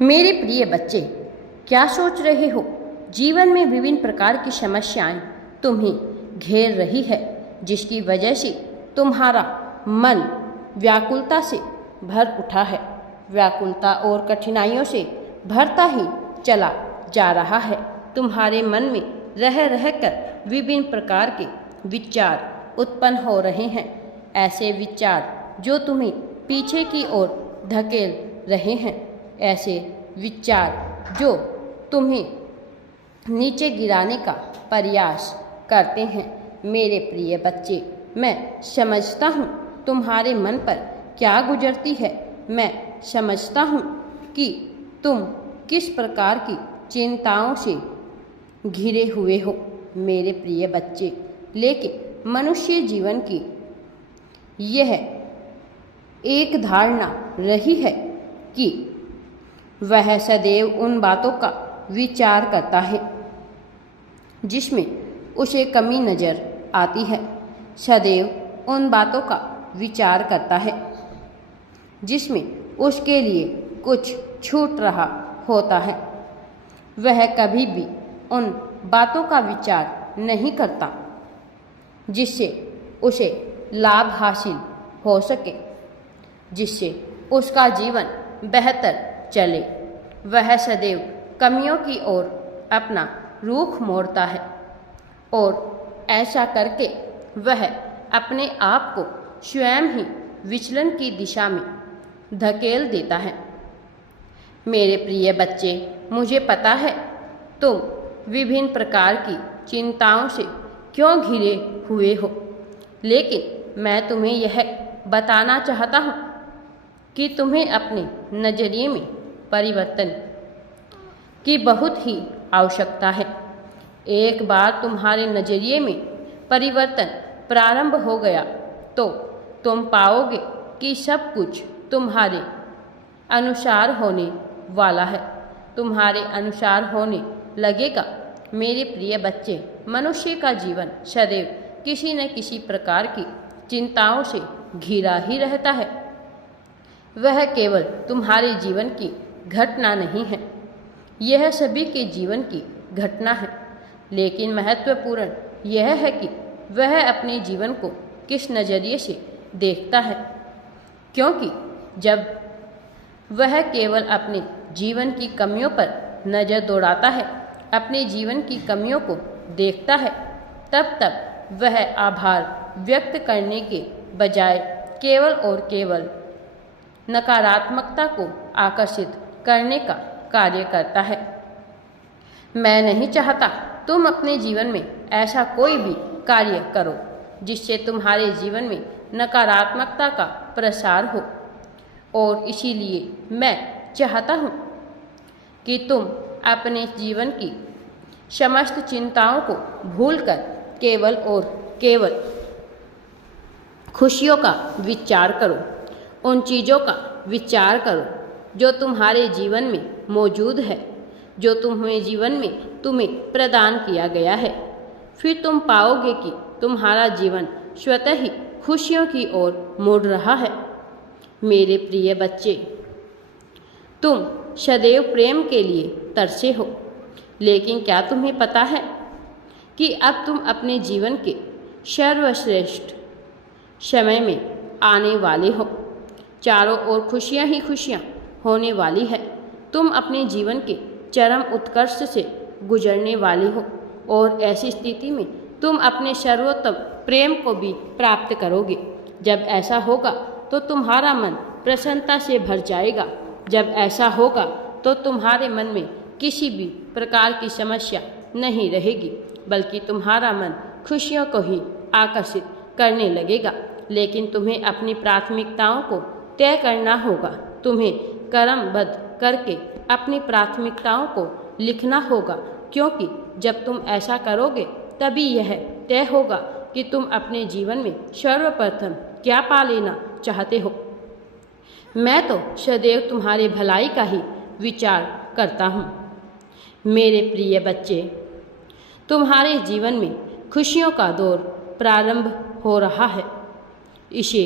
मेरे प्रिय बच्चे, क्या सोच रहे हो? जीवन में विभिन्न प्रकार की समस्याएं तुम्हें घेर रही है, जिसकी वजह से तुम्हारा मन व्याकुलता से भर उठा है। व्याकुलता और कठिनाइयों से भरता ही चला जा रहा है। तुम्हारे मन में रह रहकर विभिन्न प्रकार के विचार उत्पन्न हो रहे हैं। ऐसे विचार जो तुम्हें पीछे की ओर धकेल रहे हैं, ऐसे विचार जो तुम्हें नीचे गिराने का प्रयास करते हैं। मेरे प्रिय बच्चे, मैं समझता हूँ तुम्हारे मन पर क्या गुजरती है। मैं समझता हूँ कि तुम किस प्रकार की चिंताओं से घिरे हुए हो मेरे प्रिय बच्चे। लेकिन मनुष्य जीवन की यह एक धारणा रही है कि वह सदैव उन बातों का विचार करता है जिसमें उसे कमी नज़र आती है। सदैव उन बातों का विचार करता है जिसमें उसके लिए कुछ छूट रहा होता है। वह कभी भी उन बातों का विचार नहीं करता जिससे उसे लाभ हासिल हो सके, जिससे उसका जीवन बेहतर चले। वह सदैव कमियों की ओर अपना रुख मोड़ता है और ऐसा करके वह अपने आप को स्वयं ही विचलन की दिशा में धकेल देता है। मेरे प्रिय बच्चे, मुझे पता है तुम विभिन्न प्रकार की चिंताओं से क्यों घिरे हुए हो, लेकिन मैं तुम्हें यह बताना चाहता हूँ कि तुम्हें अपने नज़रिए में परिवर्तन की बहुत ही आवश्यकता है। एक बार तुम्हारे नज़रिए में परिवर्तन प्रारंभ हो गया तो तुम पाओगे कि सब कुछ तुम्हारे अनुसार होने वाला है। तुम्हारे अनुसार होने लगेगा। मेरे प्रिय बच्चे, मनुष्य का जीवन सदैव किसी न किसी प्रकार की चिंताओं से घिरा ही रहता है। वह केवल तुम्हारे जीवन की घटना नहीं है, यह सभी के जीवन की घटना है। लेकिन महत्वपूर्ण यह है कि वह अपने जीवन को किस नज़रिए से देखता है, क्योंकि जब वह केवल अपने जीवन की कमियों पर नज़र दौड़ाता है, अपने जीवन की कमियों को देखता है, तब वह आभार व्यक्त करने के बजाय केवल और केवल नकारात्मकता को आकर्षित करने का कार्य करता है। मैं नहीं चाहता तुम अपने जीवन में ऐसा कोई भी कार्य करो जिससे तुम्हारे जीवन में नकारात्मकता का प्रसार हो, और इसीलिए मैं चाहता हूँ कि तुम अपने जीवन की समस्त चिंताओं को भूलकर केवल और केवल खुशियों का विचार करो। उन चीज़ों का विचार करो जो तुम्हारे जीवन में मौजूद है, जो तुम्हें जीवन में तुम्हें प्रदान किया गया है। फिर तुम पाओगे कि तुम्हारा जीवन स्वतः ही खुशियों की ओर मुड़ रहा है। मेरे प्रिय बच्चे, तुम सदैव प्रेम के लिए तरसे हो, लेकिन क्या तुम्हें पता है कि अब तुम अपने जीवन के सर्वश्रेष्ठ समय में आने वाले हो। चारों ओर खुशियाँ ही खुशियाँ होने वाली है। तुम अपने जीवन के चरम उत्कर्ष से गुजरने वाले हो, और ऐसी स्थिति में तुम अपने सर्वोत्तम प्रेम को भी प्राप्त करोगे। जब ऐसा होगा तो तुम्हारा मन प्रसन्नता से भर जाएगा। जब ऐसा होगा तो तुम्हारे मन में किसी भी प्रकार की समस्या नहीं रहेगी, बल्कि तुम्हारा मन खुशियों को ही आकर्षित करने लगेगा। लेकिन तुम्हें अपनी प्राथमिकताओं को तय करना होगा। तुम्हें क्रमबद्ध करके अपनी प्राथमिकताओं को लिखना होगा, क्योंकि जब तुम ऐसा करोगे तभी यह तय होगा कि तुम अपने जीवन में सर्वप्रथम क्या पा लेना चाहते हो। मैं तो सदैव तुम्हारे भलाई का ही विचार करता हूँ। मेरे प्रिय बच्चे, तुम्हारे जीवन में खुशियों का दौर प्रारंभ हो रहा है। इसे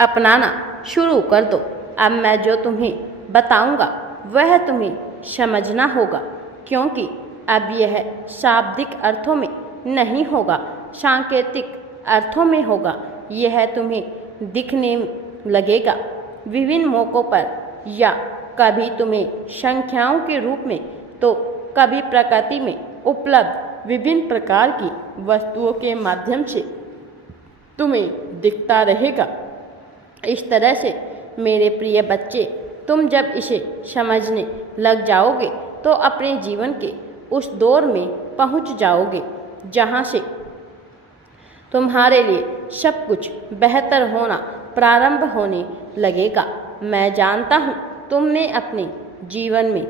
अपनाना शुरू कर दो। अब मैं जो तुम्हें बताऊंगा वह तुम्हें समझना होगा, क्योंकि अब यह शाब्दिक अर्थों में नहीं होगा, सांकेतिक अर्थों में होगा। यह तुम्हें दिखने लगेगा विभिन्न मौक़ों पर, या कभी तुम्हें संख्याओं के रूप में तो कभी प्रकृति में उपलब्ध विभिन्न प्रकार की वस्तुओं के माध्यम से तुम्हें दिखता रहेगा। इस तरह से मेरे प्रिय बच्चे, तुम जब इसे समझने लग जाओगे तो अपने जीवन के उस दौर में पहुंच जाओगे जहां से तुम्हारे लिए सब कुछ बेहतर होना प्रारंभ होने लगेगा। मैं जानता हूँ तुमने अपने जीवन में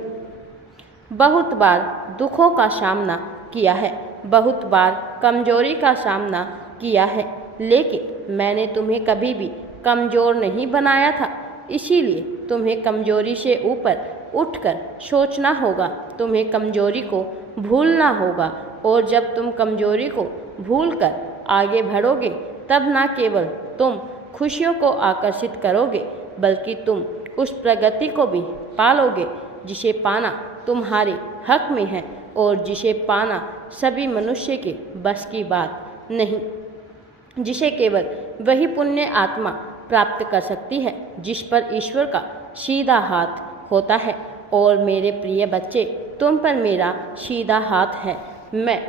बहुत बार दुखों का सामना किया है, बहुत बार कमजोरी का सामना किया है, लेकिन मैंने तुम्हें कभी भी कमज़ोर नहीं बनाया था। इसीलिए तुम्हें कमजोरी से ऊपर उठकर सोचना होगा, तुम्हें कमजोरी को भूलना होगा। और जब तुम कमजोरी को भूलकर आगे बढ़ोगे, तब न केवल तुम खुशियों को आकर्षित करोगे, बल्कि तुम उस प्रगति को भी पालोगे जिसे पाना तुम्हारे हक में है और जिसे पाना सभी मनुष्य के बस की बात नहीं, जिसे केवल वही पुण्य आत्मा प्राप्त कर सकती है जिस पर ईश्वर का सीधा हाथ होता है। और मेरे प्रिय बच्चे, तुम पर मेरा सीधा हाथ है। मैं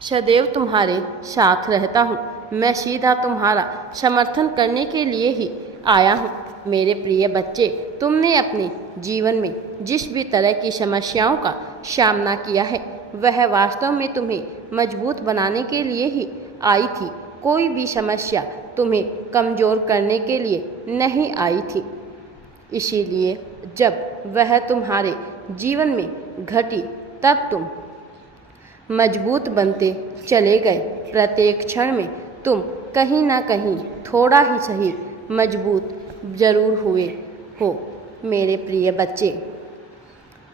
सदैव तुम्हारे साथ रहता हूँ। मैं सीधा तुम्हारा समर्थन करने के लिए ही आया हूँ। मेरे प्रिय बच्चे, तुमने अपने जीवन में जिस भी तरह की समस्याओं का सामना किया है, वह वास्तव में तुम्हें मजबूत बनाने के लिए ही आई थी। कोई भी समस्या तुम्हें कमज़ोर करने के लिए नहीं आई थी। इसीलिए जब वह तुम्हारे जीवन में घटी, तब तुम मजबूत बनते चले गए। प्रत्येक क्षण में तुम कहीं ना कहीं थोड़ा ही सही मजबूत जरूर हुए हो। मेरे प्रिय बच्चे,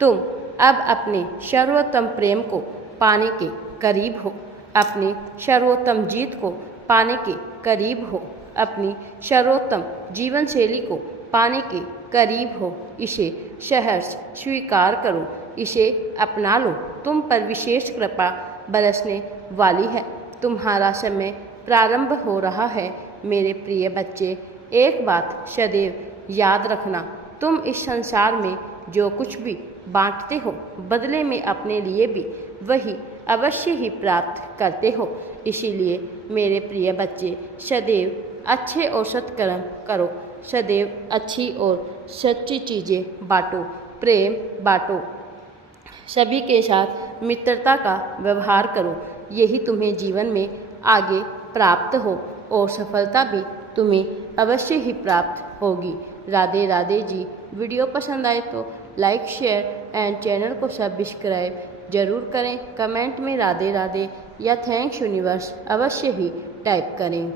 तुम अब अपने सर्वोत्तम प्रेम को पाने के करीब हो, अपनी सर्वोत्तम जीत को पाने के करीब हो, अपनी सर्वोत्तम जीवन शैली को पाने के करीब हो। इसे सहर्ष स्वीकार करो, इसे अपना लो। तुम पर विशेष कृपा बरसने वाली है। तुम्हारा समय प्रारंभ हो रहा है। मेरे प्रिय बच्चे, एक बात सदैव याद रखना, तुम इस संसार में जो कुछ भी बांटते हो, बदले में अपने लिए भी वही अवश्य ही प्राप्त करते हो। इसीलिए मेरे प्रिय बच्चे, सदैव अच्छे और सत्कर्म करो, सदैव अच्छी और सच्ची चीज़ें बांटो, प्रेम बांटो, सभी के साथ मित्रता का व्यवहार करो। यही तुम्हें जीवन में आगे प्राप्त हो और सफलता भी तुम्हें अवश्य ही प्राप्त होगी। राधे राधे जी। वीडियो पसंद आए तो लाइक, शेयर एंड चैनल को सब्सक्राइब जरूर करें। कमेंट में राधे राधे या थैंक्स यूनिवर्स अवश्य ही टाइप करें।